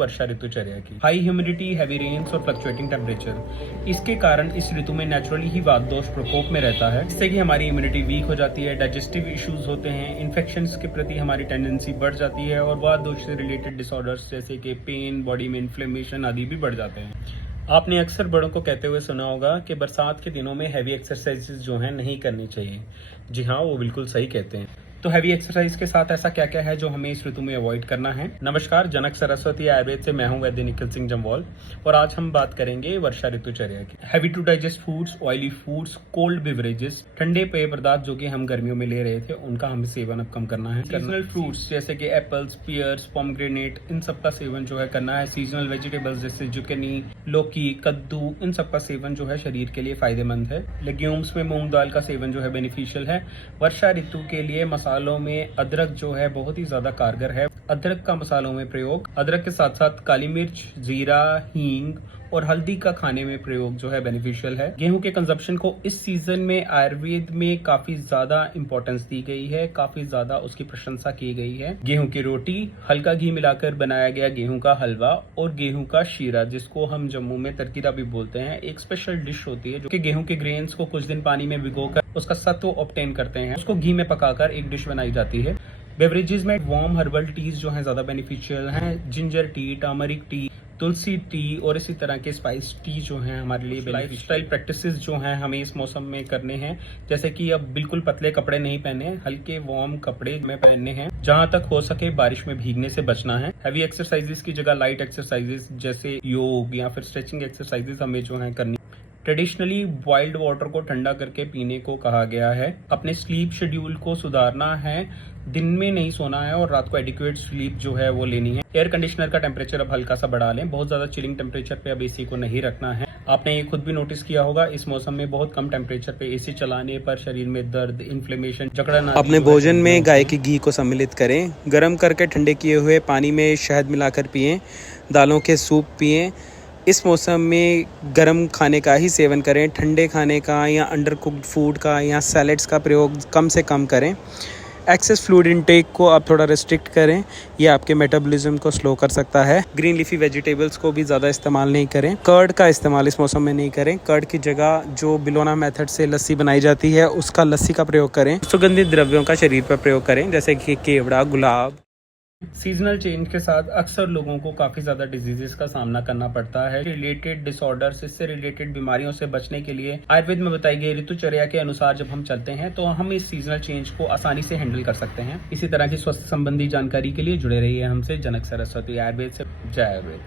वर्षा ऋतुचर्या की high humidity, heavy rains और फ्लक्चुएटिंग टेम्परेचर, इसके कारण इस ऋतु में नेचुरली ही वात दोष प्रकोप में रहता है, जिससे कि हमारी इम्यूनिटी वीक हो जाती है, डाइजेस्टिव इश्यूज होते हैं, इन्फेक्शंस के प्रति हमारी टेंडेंसी बढ़ जाती है और वात दोष से रिलेटेड डिसऑर्डर्स जैसे कि पेन, बॉडी में इन्फ्लेमेशन आदि भी बढ़ जाते हैं। आपने अक्सर बड़ों को कहते हुए सुना होगा कि बरसात के दिनों में हैवी एक्सरसाइजेस जो हैं नहीं करनी चाहिए। जी हाँ, वो बिल्कुल सही कहते हैं। तो हैवी एक्सरसाइज के साथ ऐसा क्या क्या है जो हमें इस ऋतु में अवॉइड करना है। नमस्कार, जनक सरस्वती आयुर्वेद से मैं हूं वैद्य निखिल सिंह जम्वाल और आज हम बात करेंगे वर्षा ऋतुचर्या की। Heavy to digest foods, oily foods, cold beverages, ठंडे पेय पदार्थ जो कि हम गर्मियों में ले रहे थे उनका हमें सेवन अब कम करना है। सीजनल फ्रूट्स जैसे कि एप्पल्स, पियर्स, पोमग्रेनेट, इन सब का सेवन जो है करना है। सीजनल वेजिटेबल्स जैसे जुकेनी, लौकी, कद्दू, इन सब का सेवन जो है शरीर के लिए फायदेमंद है। लेग्यूम्स में मूंग दाल का सेवन जो है बेनिफिशियल है। वर्षा ऋतु के लिए मसालों में अदरक जो है बहुत ही ज्यादा कारगर है। अदरक का मसालों में प्रयोग, अदरक के साथ साथ काली मिर्च, जीरा, हींग और हल्दी का खाने में प्रयोग जो है बेनिफिशियल है। गेहूं के कंजप्शन को इस सीजन में आयुर्वेद में काफी ज्यादा इंपॉर्टेंस दी गई है, काफी ज्यादा उसकी प्रशंसा की गई है। गेहूं की रोटी, हल्का घी मिलाकर बनाया गया गेहूं का हलवा और गेहूं का शीरा, जिसको हम जम्मू में तरकीरा भी बोलते हैं, एक स्पेशल डिश होती है जो कि गेहूं के ग्रेन्स को कुछ दिन पानी में भिगोकर उसका सत्व ऑब्टेन करते हैं, उसको घी में पकाकर एक डिश बनाई जाती है। बेवरेजेस में वार्म हर्बल टीज जो है ज्यादा बेनिफिशियल हैं। जिंजर टी, टर्मरिक टी, तुलसी टी और इसी तरह के स्पाइस टी जो हैं हमारे लिए। लाइफस्टाइल प्रैक्टिसेस जो हैं हमें इस मौसम में करने हैं, जैसे कि अब बिल्कुल पतले कपड़े नहीं पहने, हल्के वार्म कपड़े में पहनने हैं। जहां तक हो सके बारिश में भीगने से बचना है। हैवी एक्सरसाइजेस की जगह लाइट एक्सरसाइजेस जैसे योग या फिर स्ट्रेचिंग एक्सरसाइजेस हमें जो है करनी। ट्रेडिशनली बॉइल्ड वाटर को ठंडा करके पीने को कहा गया है। अपने स्लीप शेड्यूल को सुधारना है, दिन में नहीं सोना है और रात को एडिक्वेट स्लीप जो है वो लेनी है। एयर कंडीशनर का टेम्परेचर अब हल्का सा बढ़ा लें, बहुत ज्यादा चिलिंग टेम्परेचर पे अब एसी को नहीं रखना है। आपने ये खुद भी नोटिस किया होगा, इस मौसम में बहुत कम टेम्परेचर पे एसी चलाने पर शरीर में दर्द, इन्फ्लेमेशन, जकड़न। अपने भोजन में गाय के घी को सम्मिलित करें, गर्म करके ठंडे किए हुए पानी में शहद मिलाकर पिएं, दालों के सूप पिएं। इस मौसम में गर्म खाने का ही सेवन करें, ठंडे खाने का या अंडर कुक्ड फूड का या सैलेड्स का प्रयोग कम से कम करें। एक्सेस फ्लूइड इनटेक को आप थोड़ा रिस्ट्रिक्ट करें, ये आपके मेटाबॉलिज्म को स्लो कर सकता है। ग्रीन लीफी वेजिटेबल्स को भी ज़्यादा इस्तेमाल नहीं करें। कर्ड का इस्तेमाल इस मौसम में नहीं करें। कर्ड की जगह जो बिलोना मेथड से लस्सी बनाई जाती है उसका लस्सी का प्रयोग करें। सुगंधित द्रव्यों का शरीर पर प्रयोग करें, जैसे कि केवड़ा, गुलाब। सीजनल चेंज के साथ अक्सर लोगों को काफी ज्यादा डिजीजेस का सामना करना पड़ता है। रिलेटेड डिसऑर्डर्स, इससे रिलेटेड बीमारियों से बचने के लिए आयुर्वेद में बताई गई ऋतुचर्या के अनुसार जब हम चलते हैं तो हम इस सीजनल चेंज को आसानी से हैंडल कर सकते हैं। इसी तरह की स्वास्थ्य संबंधी जानकारी के लिए जुड़े रहिए हमसे। जनक सरस्वती आयुर्वेद से। जय आयुर्वेद।